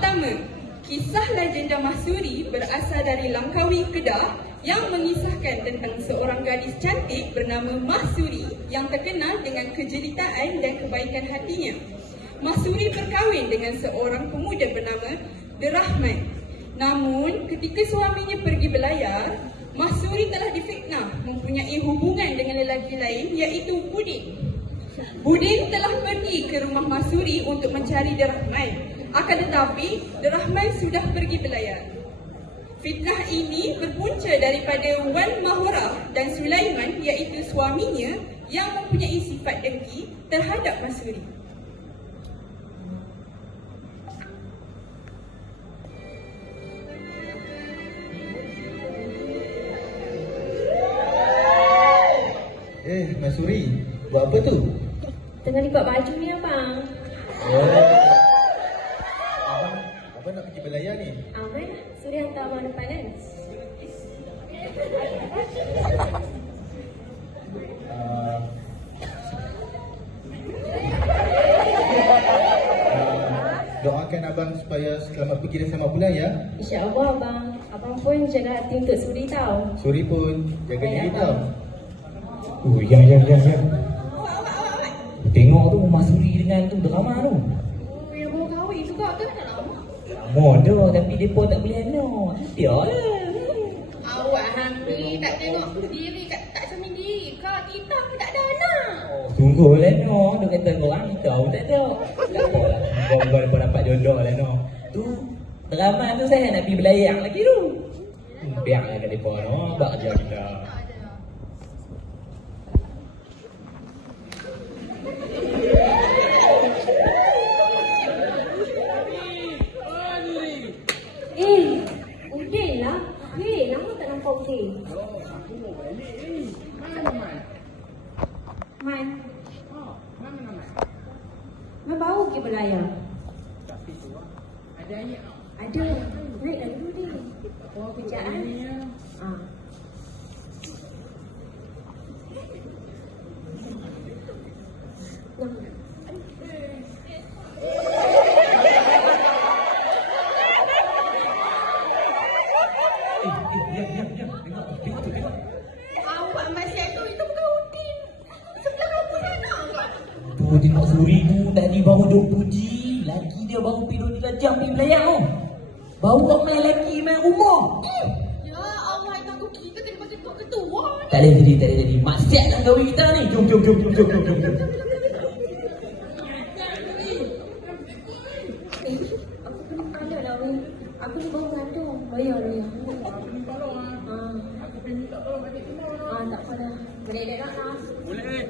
pertama, kisah legenda Mahsuri berasal dari Langkawi, Kedah yang mengisahkan tentang seorang gadis cantik bernama Mahsuri yang terkenal dengan kejeritaan dan kebaikan hatinya. Mahsuri berkahwin dengan seorang pemuda bernama Derahman. Namun, ketika suaminya pergi berlayar, Mahsuri telah difitnah mempunyai hubungan dengan lelaki lain iaitu Budin. Budin telah pergi ke rumah Mahsuri untuk mencari Derahman. Akan tetapi, Derahman sudah pergi berlayar. Fitnah ini berpunca daripada Wan Mahorah dan Sulaiman iaitu suaminya yang mempunyai sifat dengki terhadap Mahsuri. Mahsuri, buat apa tu? Tengah lipat baju ni abang. Abang nak pergi berlayar ni? Aman, Suri hantar abang depan kan? Doakan abang supaya selamat pergi dan selamat pulang ya. InsyaAllah abang. Abang pun jaga hati untuk Suri tau. Suri pun jaga Baik, diri abang. tau. Yang. Tengok tu Mahsuri dengan tu drama tu. Yang baru kahwin tu kak, kan dah lama. Lama dah tapi mereka tak boleh anak. Biarlah. Awak hampir tak tengok diri, tak cermin diri. Kak, kita pun tak ada anak. Sungguhlah no, dia kata korang kita pun tak ada. Tak apalah. Kau pun dapat jodoh lah no. Tu drama tu saya nak pergi belayar lagi tu. Biarlah kat mereka no, buat kerja kita. Udin lah. Weh, lama tak nampak Udin. Aku mau balik ni. Mana Man? Man, Mana Man? Man baru pergi berlayar. Tapi tu ada ayat. Ada. Naiklah dulu ni. Apa Kejap, ni ya? Ah. Tengok. Awak masih tu, itu bukan Udin. Sebelah kamu sana kak. Tu tengok Suri tu tadi baru dia puji. Laki dia baru pergi 2-3 jam pergi belayar tu. Baru ramai lelaki main rumah. Ya Allah, itu kita kena bagi kau ketua. Tak boleh jadi. Maksiat lah kahwin kita ni. Jom. Aku kena ada lah weh. Aku ni baru mengandung. Bayar. Aku ni tolong ah. Aku pergi minta tolong kat Timur. Tak apa dah. Boleh nak lah. Boleh.